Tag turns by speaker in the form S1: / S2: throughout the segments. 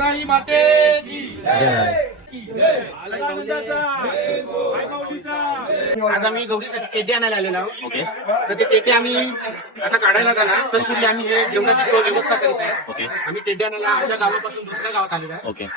S1: गौराई माते की
S2: जय.
S1: आज आम्ही गौरीसाठी टेटे आणायला आलेलो आहोत.
S3: ओके
S1: तर ते टेटे आम्ही आता काढायला जाणार तर पूर्वी आम्ही हे जेवणाची व्यवस्था करीत आहे.
S3: ओके
S1: आम्ही टेटे आणायला आमच्या गावापासून दुसऱ्या गावात आलेलो आहे.
S3: ओके.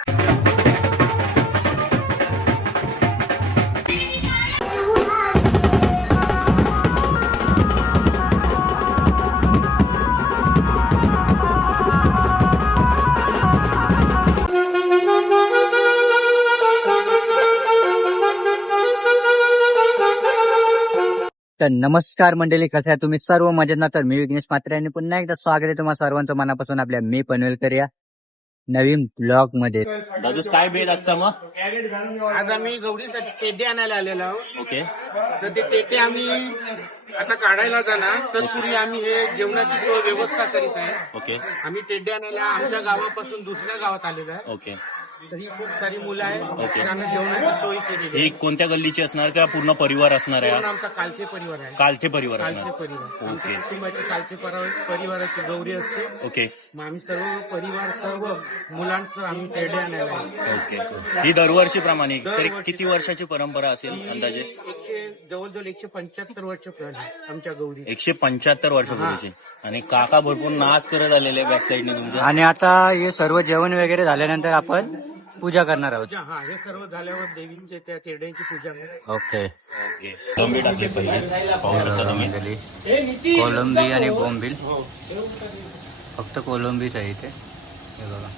S2: तर नमस्कार मंडळी, कसं आहे तुम्ही सर्व मजेत ना? तर मी विघ्नेश म्हात्रे आणि पुन्हा एकदा स्वागत आहे तुम्हा सर्वांचं मनापासून आपल्या मी पनवेलकर या नवीन ब्लॉग मध्ये.
S3: दादूस काय बेत आजचा मग?
S1: आज आम्ही गौरीसाठी टेटे आणायला आलेलो आहोत.
S3: ओके
S1: तर ते टेटे आम्ही आता काढायला जाणार तर पूर्वी आम्ही हे जेवणाची व्यवस्था करीत आहे.
S3: ओके
S1: आम्ही टेटे आणायला आमच्या गावापासून दुसऱ्या गावात आलेलो आहे.
S3: ओके.
S1: तर ही खूप सारी मुलं आहेत.
S3: ओके.
S1: त्यांना जेवणाची सोय केलेली
S3: ही कोणत्या गल्लीची असणार का पूर्ण परिवार असणार
S1: पूर्ण
S3: आहे?
S1: आमचा कालचे परिवार आहे.
S3: कालथे परिवार
S1: कालचे
S3: असणार.
S1: परिवार
S3: ओके.
S1: आमच्या कुटुंबाची कालचे परिवाराची गौरी असते.
S3: ओके
S1: मग आम्ही सर्व परिवार सर्व मुलांचं आम्ही टेडे आणायला आहे.
S3: ओके. ही दरवर्षी प्रमाणे तरी
S1: दरवर्षी.
S3: किती वर्षाची परंपरा असेल
S1: ही
S3: अंदाजे?
S1: जवळजवळ 175 वर्ष पुराणी आमच्या गौरी.
S3: 175 वर्षापूर्वीची. आणि काका भरपूर नाच करत आलेले बॅक साईडने तुमच्या.
S2: आणि आता हे सर्व जेवण वगैरे झाल्यानंतर आपण पूजा करणार आहोत.
S1: पूजा हे सर्व झाल्यावर देवींचे त्या तेरड्यांची पूजा करू.
S2: ओके.
S3: ओके. कोलंबी टाकले पहिलेच पाहू शकता तुम्ही.
S2: मंडळी कोलंबी आणि बोंबील, फक्त कोलंबीच आहे इथे. हे बघा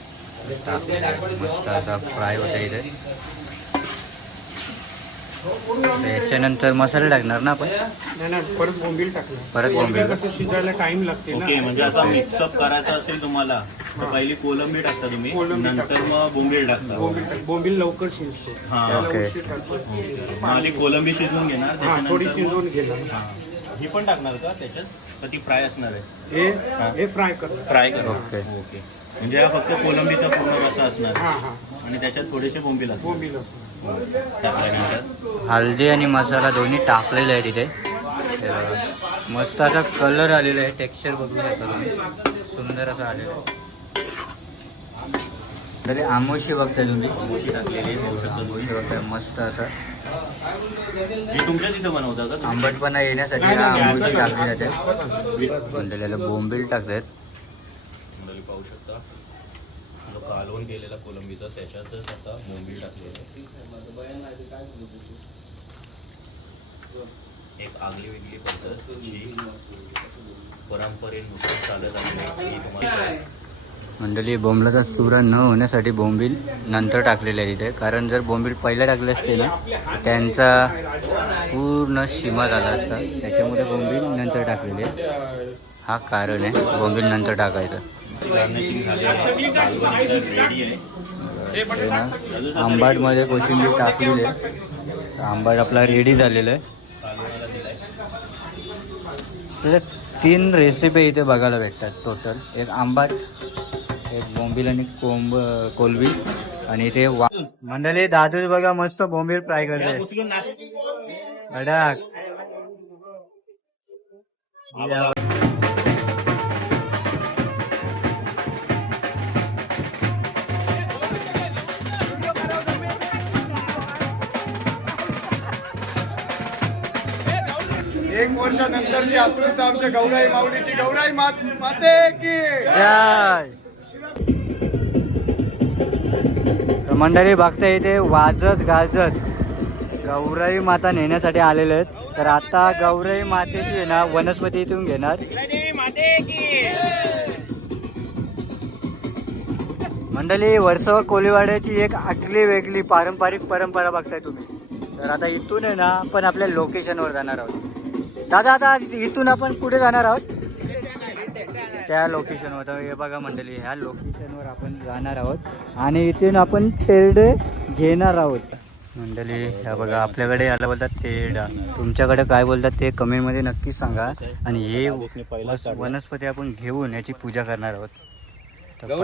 S2: मस्त असा फ्राय होता इथे. याच्यानंतर मसाले टाकणार ना आपण?
S1: नाही परत बोंबील टाकलं.
S2: परत बोंबील.
S1: कसं शिजायला टाइम लागते ना.
S3: ओके. म्हणजे आता मिक्सअप करायचं असेल तुम्हाला तर पहिली कोलंबी टाकता तुम्ही,
S1: कोलंबी
S3: नंतर मग बोंबील टाकता.
S1: बोंबील लवकर शिजतो.
S3: हा.
S2: ओके.
S3: मग आधी कोलंबी शिजवून घेणार
S1: थोडी
S3: त्याच्यानंतर
S1: शिजवून घेणार.
S3: हा. ही पण टाकणार का त्याच्यात? तर ती फ्राय असणार आहे?
S1: हे फ्राय करतो.
S3: फ्राय करा.
S2: ओके.
S3: ओके. म्हणजे हा फक्त कोलंबीचा पूर्ण रसा असणार
S1: हा
S3: आणि त्याच्यात थोडेसे बोंबील असणार.
S1: बोंबील असतो.
S3: टाकल्यानंतर
S2: हळदी आणि मसाला दोन्ही टाकलेला आहे तिथे. हे बघा. मस्त असा कलर आलेला आहे. टेक्स्चर बघू शकता तुम्ही, सुंदर असं आलेलं आहे. तरी आमोशी बघताय तुम्ही,
S3: मोशी टाकलेली आहे, पाहू शकता तुम्ही.
S2: आमोशी बघताय मस्त असं.
S3: हे तुमच्या तिथं बनवता का तुम्ही?
S2: आंबटपणा येण्यासाठी
S1: नाही, नाही,
S2: आंबोशी
S1: नाही.
S2: टाकली जाते. मंडळीला बोंबील टाकतात.
S3: मंडळी पाहू शकता जो कालवून केलेला कोलंबीचा त्याच्यातच आता बोंबील टाकलेलं. एक आगली वेगळी पद्धत जी परंपरेनुसार चालत आलेली तुम्हाला.
S2: मंडळी बोंबलाचा चुरा न होण्यासाठी बोंबील नंतर टाकलेले आहे तिथे. कारण जर बोंबील पहिला टाकले असते ना तर त्यांचा पूर्ण शिमा झाला असता. त्याच्यामुळे बोंबील नंतर टाकलेले. हा कारण आहे बोंबील नंतर टाकायचं.
S3: गार्निशिंग झाली, कालवण एकदम रेडी आहे.
S2: हे ना आंबाडमध्ये कोशिंबीर टाकलेली आहे. तर आंबाड आपला रेडी झालेला आहे.
S3: कालवणाला दिलाय.
S2: आपल्याला 3 रेसिपी इथे बघायला भेटतात टोटल. एक आंबाट, एक बोंबील आणि कोलबी आणि इथे मंडळी दादू बघा मस्त बोंबील फ्राय करते.
S3: उचलून नाच.
S2: अडाक.
S4: एक वर्षानंतरची आतुरता आमच्या गौराई माऊलीची. गौराई माते की
S2: जय. तर मंडळी बघता इथे वाजत गाजत गौराई माता नेण्यासाठी आलेले आहेत. तर आता गौराई मातेची आहे ना वनस्पती इथून घेणार. मंडळी वर्सव कोलीवाड्याची एक आगली वेगळी पारंपरिक परंपरा बघताय तुम्ही. तर आता इथून आहे ना आपण आपल्या लोकेशनवर जाणार आहोत. दादा आता इथून आपण कुठे जाणार आहोत? त्या लोकेशनवर. तर हे बघा मंडळी ह्या लोकेशनवर आपण जाणार आहोत आणि इथून आपण तेरडे घेणार आहोत. मंडळी ह्या बघा आपल्याकडे याला बोलतात तेरडा. तुमच्याकडे काय बोलतात ते कमेंटमध्ये नक्कीच सांगा. आणि हे वनस्पती आपण घेऊन याची पूजा करणार आहोत. तर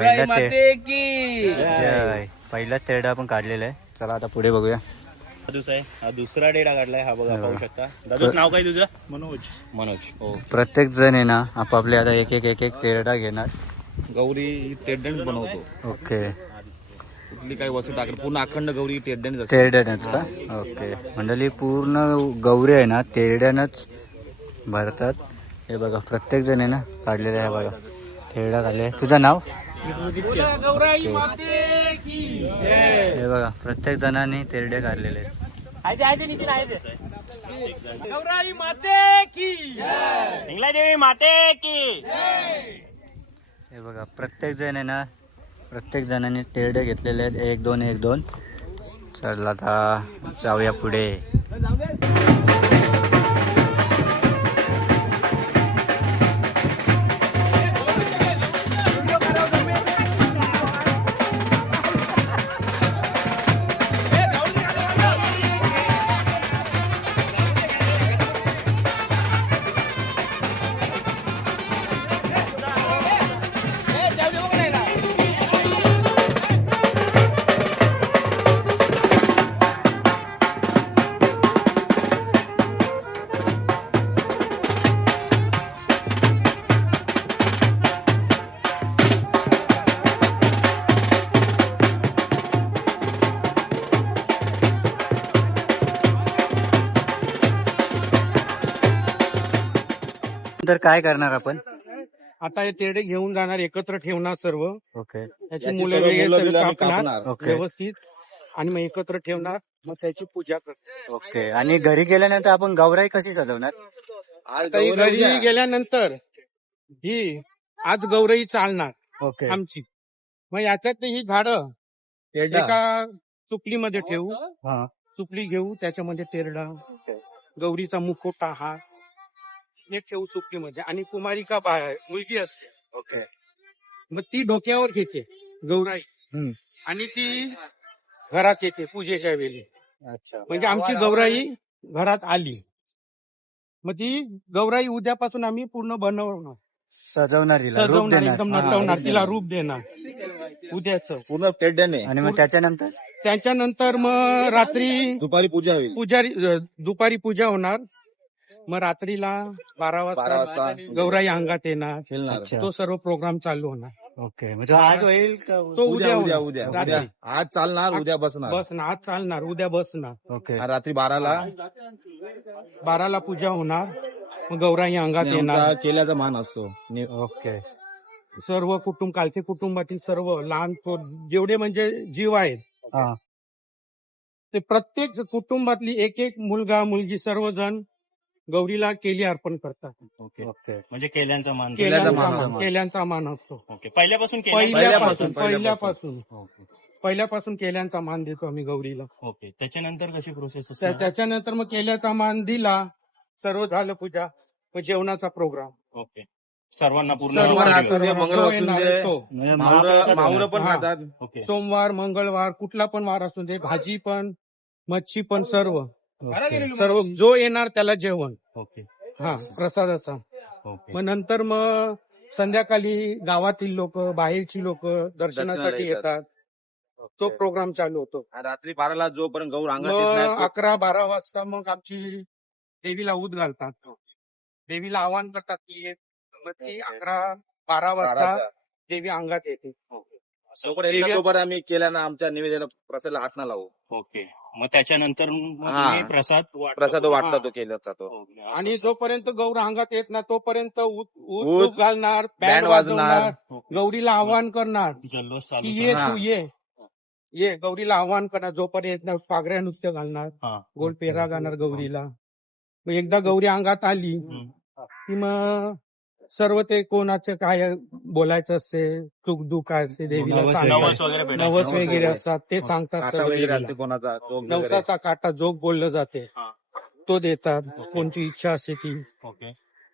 S2: पहिला तेरडा आपण काढलेला आहे. चला आता पुढे बघूया.
S3: दादूस आहे, हा दुसरा डेटा काढलाय. हा बघा पाहू शकता. दादूस नाव काय तुझं? मनोज. हो.
S2: प्रत्येक जण आहे ना आपापले आता एक एक तेरडा घेणार
S5: गौरी टेडडेंट बनवतो.
S2: ओके.
S5: कुठली काही वस्तू टाकली पूर्ण अखंड गौरी टेडडेंट असते.
S2: तेरड्यानच का? ओके. मंडळी पूर्ण गौरी आहे ना तेरड्यानंच भरतात. हे बघा प्रत्येक जण आहे ना काढलेलं आहे बघा. तेरडा काढले. तुझं नाव?
S1: गौराई माते की
S2: हे बघा प्रत्येक जणांनी तेरडे काढलेले आहेत.
S1: गौराई माते की
S2: देवी माते की. हे बघा प्रत्येक जण आहे ना प्रत्येक जणांनी तेरडे घेतलेले आहेत. 1 2 1 2. चला आता जाऊया पुढे. तर काय करणार आपण?
S1: आता हे तेरडे घेऊन जाणार, एकत्र ठेवणार सर्व.
S2: ओके.
S1: त्याची
S5: याची
S1: मुलं
S5: सर्व मुलं
S1: वेगळे
S5: बिलं आम्ही
S1: कापणार
S5: कापणार.
S2: ओके.
S1: व्यवस्थित आणि मग एकत्र ठेवणार. मग त्याची पूजा करणार.
S2: ओके. आणि घरी गेल्यानंतर आपण गौराई कशी सजवणार?
S5: आज
S1: आता ही
S5: गौरी
S1: घरी गेल्यानंतर ही आज गौरई चालणार
S2: ओके.
S1: आमची. मग याच्यात ही झाडं
S5: तेरडा.
S1: एका चुपलीमध्ये ठेवू.
S2: हा.
S1: चुपली घेऊ, त्याच्यामध्ये तेरडा, गौरीचा मुखोटा हा हे ठेवू चुपलीमध्ये. आणि कुमारिका मुलगी असते.
S2: ओके.
S1: मग ती डोक्यावर घेते गौराई
S2: हम्म.
S1: आणि ती घरात येते पूजेच्या वेळी.
S2: अच्छा.
S1: म्हणजे आमची गौराई घरात आली. मग ती गौराई उद्यापासून आम्ही पूर्ण बनवणार,
S2: सजवणार हिला, रूप
S1: सजवणार,
S2: देणार.
S1: एकदम
S2: हा.
S1: नटवणार, तिला रूप देणार उद्याचं.
S5: पूर्ण टेडड्याने
S2: आणि मग त्याच्यानंतर
S1: त्याच्यानंतर मग रात्री
S5: दुपारी पूजा होईल.
S1: दुपारी पूजा होणार. मग रात्रीला 12
S5: 12
S1: वाजता
S5: वाजता
S1: गौराई अंगात येणार.
S5: खेळणार.
S2: अच्छा.
S1: तो सर्व प्रोग्राम चालू होणार.
S2: ओके. म्हणजे आज होईल का?
S1: तो
S5: उद्या उद्या
S1: होणार.
S5: उद्या
S1: रात्री.
S5: उद्या आज चालणार, उद्या बसणार.
S1: बसणार, आज चालणार, उद्या बसणार.
S2: ओके.
S5: आणि रात्री 12ला
S1: 12ला पूजा होणार. मग गौराई अंगात
S5: आमचा
S1: येणार.
S5: केल्याचा मान असतो.
S2: ओके.
S1: सर्व कुटुंब, कालचे कुटुंबातील सर्व लहान जेवढे म्हणजे जीव आहेत
S2: हा.
S1: ते प्रत्येक कुटुंबातली एक एक मुलगा मुलगी सर्वजण गौरीला केली अर्पण करतात.
S2: ओके.
S6: म्हणजे केल्यांचा मान.
S5: केल्याचा मान.
S1: केल्यांचा मान असतो.
S6: ओके. पहिल्यापासून
S1: पहिल्यापासून
S5: पहिल्यापासून.
S1: पहिल्यापासून केल्यांचा मान देतो आम्ही गौरीला.
S6: ओके. त्याच्यानंतर कशी प्रोसेस असते?
S1: त्याच्यानंतर मग केल्याचा मान दिला, सर्व झालं पूजा. मग जेवणाचा प्रोग्राम.
S6: ओके. सर्वांना पूर्ण
S5: सर्वांना
S6: वाढ
S5: असू दे,
S6: दिली.
S5: मंगळ
S1: जो
S5: असू
S1: येणार
S5: दे.
S1: आहे तो.
S2: म्हणजे
S5: मावरं पण
S1: हा.
S5: राहतात.
S6: ओके.
S1: सोमवार, मंगळवार, कुठला पण वार असू दे, भाजी पण, मच्छी पण, सर्व
S2: ओके.
S1: सर्व जो येणार त्याला जेवण.
S6: ओके.
S1: हा, प्रसादाचा.
S6: ओके.
S1: मग नंतर मग संध्याकाळी गावातील लोक, बाहेरची लोक दर्शनासाठी येतात. तो प्रोग्राम चालू होतो.
S5: आणि रात्री 12ला जोपर्यंत गौर अंगात येत नाही
S1: मग
S5: तो-
S1: 11-12 वाजता मग आमची देवीला ऊद घालतात. देवीला आवाहन करतात की ये. मग ती 11-12 वाजता
S5: 12चा.
S1: देवी अंगात येते.
S5: जोपर्यंत येत नाही तोपर्यंत आम्ही केल्यानं आमच्या निवेदनाला प्रसादला हात ना लावू.
S6: ओके. मग त्याच्यानंतर मग
S5: हा.
S6: तुम्ही प्रसाद वाटता.
S5: प्रसाद वाटता
S1: हा.
S5: तो केल्याचा तो.
S6: ओके. असं
S1: आणि
S6: असं.
S1: जोपर्यंत गौर अंगात येत ना तोपर्यंत ऊद
S5: ऊद,
S1: धूप घालणार, बँड
S5: बँड
S1: वाजवणार,
S5: वाजणार.
S6: ओके.
S1: गौरीला आवाहन करणार
S6: जल्लोष
S1: की
S6: चालू
S1: ये
S5: हा.
S1: तू ये गौरीला आवाहन करणार. जोपर्यंत ना पागऱ्या नृत्य घालणार,
S6: हा.
S1: गोल पेरा गाणार गौरीला. मग एकदा गौरी अंगात आली की मग सर्व ते कोणाचं काय बोलायचं असते, सुख दुःख काय असते देवीला
S6: नवस
S1: सांगतात.
S6: वगैरे भेटायचे.
S1: नवस
S5: नवस
S1: वगैरे
S5: वगैरे.
S1: असतात ते सांगतात
S5: काटा
S1: सर्व
S5: वगैरे
S1: देवीला.
S5: असते कोणाचा जोग वगैरे.
S1: नवसाचा काटा जोग बोललं जाते,
S6: हा.
S1: तो देतात. कोणची इच्छा असते ती.
S6: ओके.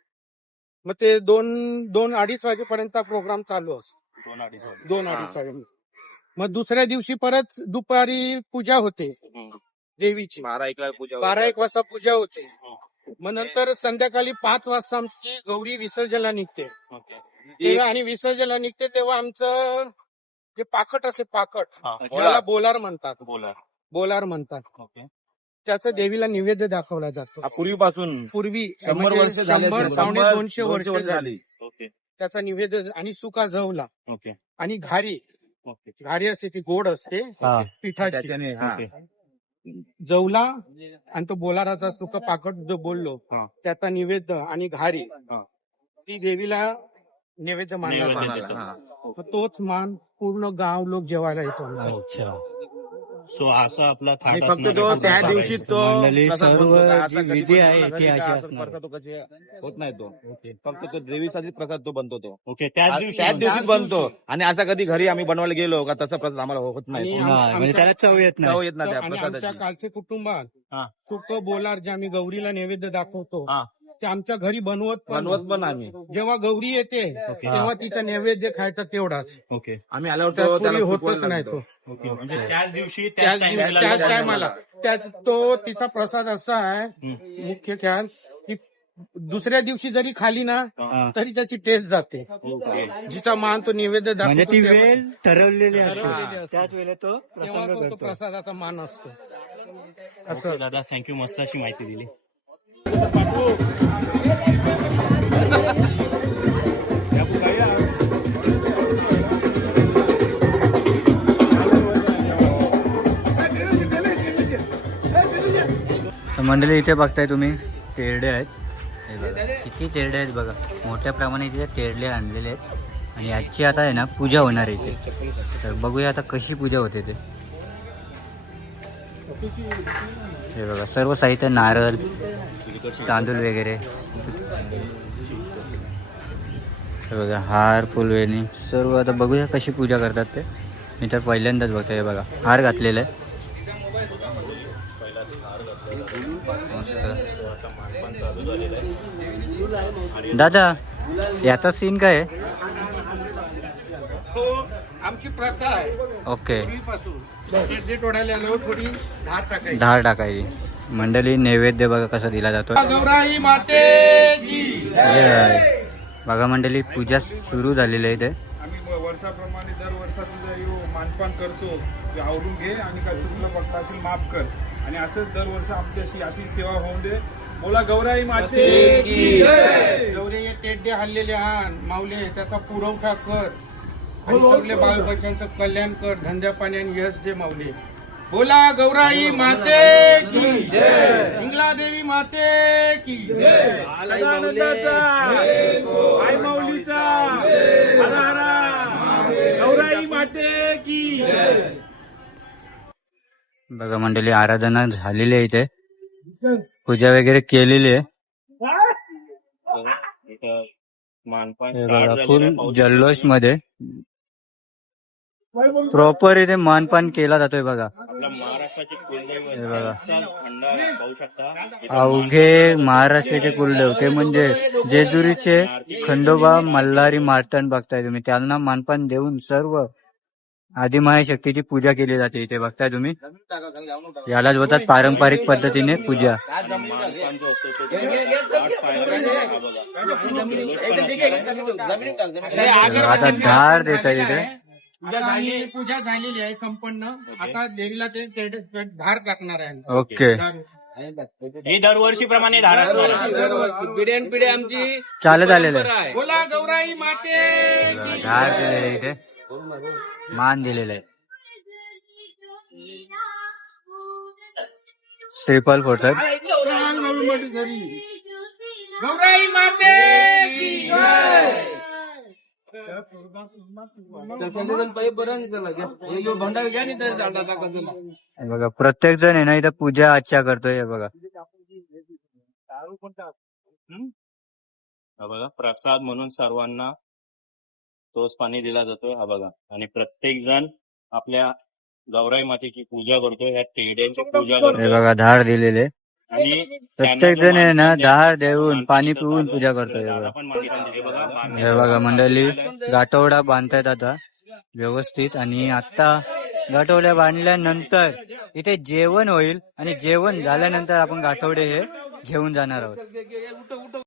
S1: मग ते 2-2-2:30 वाजेपर्यंत प्रोग्राम चालू असतो.
S6: 2-2.5 वाजता.
S1: 2-2:30 वाजे. मग दुसऱ्या दिवशी परत दुपारी पूजा होते देवीची.
S5: 12-1ला पूजा होईल.
S1: 12-1 वाजता पूजा होते. मग नंतर संध्याकाळी 5 वाजता आमची गौरी विसर्जनला निघते.
S6: ओके.
S1: तेव्हा आणि विसर्जनला निघते तेव्हा आमचं जे पाखट असते, पाखट
S6: हा.
S1: त्याला बोलार म्हणतात.
S6: बोला.
S1: बोलार म्हणतात.
S6: ओके.
S1: त्याचं देवीला नैवेद्य दाखवला जातो.
S5: हा, पूर्वीपासून
S1: पूर्वी
S5: 100
S1: म्हणजे
S5: वर्ष झाली
S1: 100,
S5: असेल.
S1: 100-200 वर्ष
S5: 200
S1: झाली.
S5: झाली.
S6: ओके.
S1: त्याचा निवेदन आणि सुका जवला
S6: ओके
S1: आणि घारी
S6: ओके
S1: असते ती गोड असते
S2: हा.
S1: पिठाची.
S5: त्याच्याने हा
S6: ओके
S1: जवला आणि तो बोलाराचा सुका पाकट जो बोललो
S6: हा.
S1: त्याचा निवेद आणि घारी
S6: हा.
S1: ती देवीला नैवेद्य मानला
S6: नैवेद्य
S1: जातो.
S6: देतो.
S5: हा.
S1: मग तोच मान पूर्ण गाव लोक जेवायला येतो.
S6: अच्छा सो असं आपला
S5: आणि
S6: थाट
S5: फक्त
S6: असणार
S5: तो
S6: आहे
S5: त्या
S6: पूर्ण
S5: दिवशी
S6: करायचं.
S5: तो
S2: मंडळी
S5: प्रसाद
S2: सर्व
S5: बनतो का?
S2: जी
S5: असा कधी
S2: विधी आहे
S5: बनवला
S2: ती
S5: घरी का?
S2: अशी
S5: असं
S2: असणार आहे.
S5: प्रसाद तो कशी होत नाही तो. फक्त तो देवीसाठी प्रसाद तो बनतो तो.
S6: ओके त्याच दिवशी
S5: त्याच दिवशी
S1: त्याच
S5: बनतो.
S1: दिवशी.
S5: आणि असा कधी घरी आम्ही बनवायला गेलो का तसा प्रसाद आम्हाला होत नाही
S1: आणि
S5: तो.
S2: नाही, म्हणजे
S1: आमच्या-
S2: त्याला चव येत
S5: चव
S2: नाही.
S5: येत नाही त्या
S1: आणि आमच्या
S5: प्रसादाची.
S1: कालचे कुटुंबात
S6: हा.
S1: सुक बोलार जे आम्ही गौरीला नैवेद्य दाखवतो
S6: हा.
S1: ते आमच्या घरी बनवत
S5: पण आम्ही
S1: जेव्हा गौरी येते तेव्हा तिचा नैवेद्य खायचा तेवढाच.
S6: ओके
S5: आम्ही आल्यावर
S1: त्यात
S5: तो
S1: पुरी
S5: त्याला
S1: होतच
S5: सुकवायला
S1: नाही
S5: लागतो.
S1: तो.
S6: ओके म्हणजे त्याच दिवशी
S1: त्याच
S6: टायमाला
S1: टायमाला तो तिचा प्रसाद असा आहे मुख्य ख्याल की दुसऱ्या दिवशी जरी खाली ना
S6: हा.
S1: तरी त्याची टेस्ट जाते.
S6: ओके
S1: जिचा मान तो नैवेद्य
S2: म्हणजे ती
S1: तेव्हा-
S2: वेळ ठरवलेली
S1: ठरवलेली
S2: असते
S1: असते.
S2: त्याच वेळेला तो
S1: तेव्हा
S2: प्रसंग
S1: तो
S2: करतो.
S1: प्रसादाचा मान असतो.
S6: ओके दादा थँक्यू मस्त अशी माहिती दिली.
S2: तर मंडळी इथे बघताय तुम्ही तेरडे आहेत. हे बघा किती तेरडे आहेत बघा. मोठ्या प्रमाणात इथे तेरडे आणलेले आहेत आणि आजची आता आहे ना पूजा होणार आहे इथे. तर बघूया आता कशी पूजा होते ते. हे बघा सर्व साहित्य नारळ तांदूळ वगैरे. हे बघा हार फुलवेणी सर्व. आता बघूया कशी पूजा करतात ते. मी तर पहिल्यांदाच बघतोय. हे बघा हार घातलेला आहे मस्त. दादा याचा सीन काय आहे?
S1: तो आमची प्रथा आहे
S2: ओके
S1: पूर्वीपासून. टेरडे तोडायला आल्यावर थोडी धार टाकायची.
S2: धार टाकायची. मंडळी नैवेद्य बघा कसा दिला जातो.
S1: गौराई माते की
S2: जय. बघा मंडळी पूजा सुरू झालेली आहे इथे.
S4: आम्ही वर्षाप्रमाणे दर वर्षात मानपान करतो ते आवरून घे आणि काय चुकलं पडलं असेल माफ कर. आणि असंच दरवर्षी आमच्याशी अशी सेवा होऊन दे. बोला गौराई माते की जय.
S1: गौरी टेड्डे हल्लेले आण माऊले त्याचा पुरवठा कर आणि सगळे बाळ बच्चांचं कल्याण कर. धंद्या पाण्याने यश दे माऊले. बोला गौराई माते की जय. इंगला देवी माते की जय.
S4: सदानंदाचा आई माऊलीचा हर हर. गौराई माते की जय.
S2: बघा मंडळी आराधना झालेली आहे इथे. पूजा वगैरे केलेली आहे.
S6: इथं मानपान
S2: हे
S6: स्टार्ट
S2: बघा
S6: झालेलं
S2: फुल
S6: आहे. पाऊस
S2: जल्लोष मध्ये प्रॉपर इथे मानपान केला जातोय बघा.
S6: आपल्या महाराष्ट्राचे कुलदैवत
S2: हे बघा.
S6: त्यांचा भंडारा पाहू शकता. इथं
S2: अवघे महाराष्ट्राचे कुलदेव ते म्हणजे जेजुरीचे खंडोबा मल्हारी मार्तंड बघताय तुम्ही. त्यांना मानपान देऊन सर्व आदिमायशक्तीची पूजा केली जाते इथे बघताय तुम्ही. यालाच बोलतात पारंपरिक पद्धतीने पूजा.
S6: आणि मानपान जो असतो तो आठ पायाचा हा बघा.
S2: आता धार देत आहे इथे.
S1: पूजा झालेली आहे संपन्न. आता देवीला ते धार टाकणार आहे.
S2: ओके
S6: ही दरवर्षीप्रमाणे धारा असणार आहे.
S1: पिढ्यान पिढ्या आमची
S2: चालत आलेलं आहे.
S1: बोला गौराई माते की
S2: धार दिलेलं आहे इथे. मान दिलेलं आहे. श्रीफल फोडतात.
S1: गौराई माते की जय.
S2: हे बघा प्रत्येक जण आहे ना इथं पूजा आजच्या करतोय. हे बघा
S6: हा बघा प्रसाद म्हणून सर्वांना तोच पाणी दिला जातो. हा बघा आणि प्रत्येक जण आपल्या गौराई मातेची पूजा करतो. ह्या तेड्यांची पूजा
S2: हे
S6: करतो
S2: बघा धार दिलेले.
S6: आणि
S2: प्रत्येक जण आहे ना धार देऊन पाणी पिऊन पूजा करतोय. हे बघा.
S6: आपण मागितलं हे बघा
S2: हे बघा मंडळी गाठोडा बांधतायत आता व्यवस्थित. आणि आता गाठोड्या बांधल्यानंतर इथे जेवण होईल आणि जेवण झाल्यानंतर आपण गाठोडे हे घेऊन जाणार आहोत.